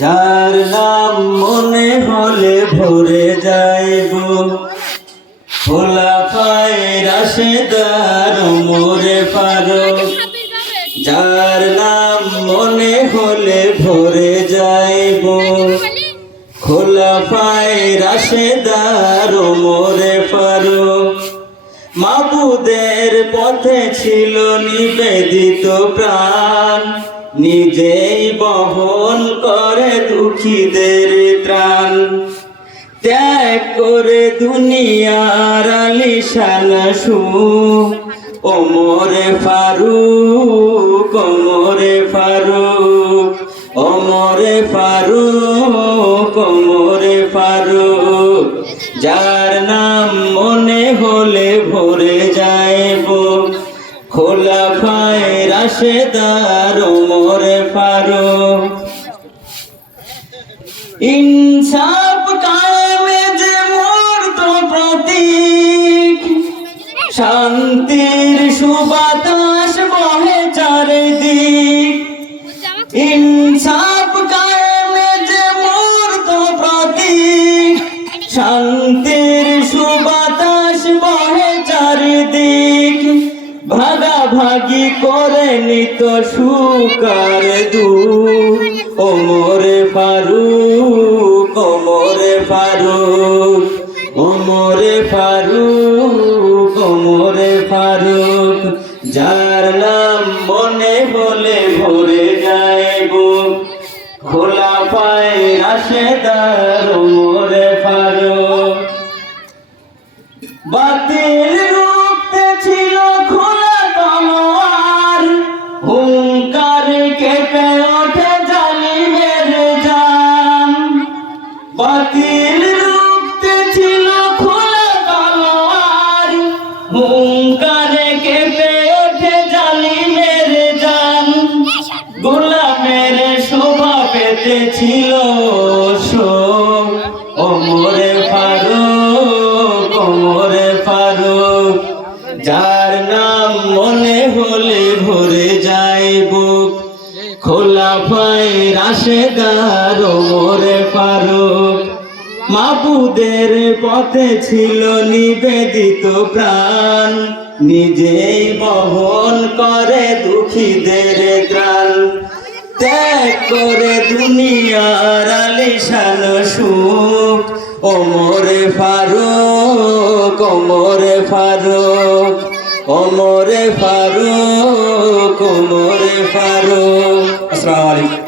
যার নাম মনে হলে ভরে যাইব, খোলাফায়ে রাশেদার মোরে ফারুক। যার নাম মনে হলে ভরে যাইব, খোলাফায়ে রাশেদার মোরে ফারুক। মাবুদের পথে ছিল নিবেদিত প্রাণ, নিজেই বহন করে দুঃখীদের ত্রাণ। ত্যাগ করে দুনিয়ার আলিশান সুখ, ওমরে ফারুক, ওমরে ফারুক, ওমরে ফারুক, ওমরে ফারুক। যার নাম মনে হলে ভরে যাইব, খোলাফায়ে রাশেদার ওমরে ফারুক। ইনসাফ কায়েমে যে মূর্ত প্রতীক, শান্তির সুবাতাস বহে চারিদিক। ইনসাফ কায়েমে যে মূর্ত প্রতীক, শান্তির সুবাতাস বহে চারিদিক। ভাগাভাগি করে নিত সুখ আর দুঃখ, ওমরে ফারুক, ওমরে ফারুক, ওমরে ফারুক, ওমরে ফারুক। যার নাম মনে হলে ভরে যাইব, খোলাফায়ে রাশেদার ওমরে ফারুক। বাতিল রুখতে ছিল খোলা তলোয়ার, হুঙ্কার কেঁপে ওঠে জালিমের জান। বাতিল রুখতে ছিল খোলা তলোয়ার, হুঙ্কার কেঁপে ওঠে জালিমের জান। গোলামের শোভা পেতে ছিল শোক, ওমরে ফারুক, ওমরে ফারুক। যার নাম মনে হলে ভরে যাইব, খোলাফায়ে রাশেদার ওমরে ফারুক। মাবুদের পথে ছিল নিবেদিত প্রাণ, নিজেই বহন করে দুঃখীদের ত্রাণ। ত্যাগ করে দুনিয়ার আলিশান সুখ, ওমরে ফারুক, ওমরে ফারুক, ওমরে ফারুক, ওমরে ফারুক। আসসালামু আলাইকুম।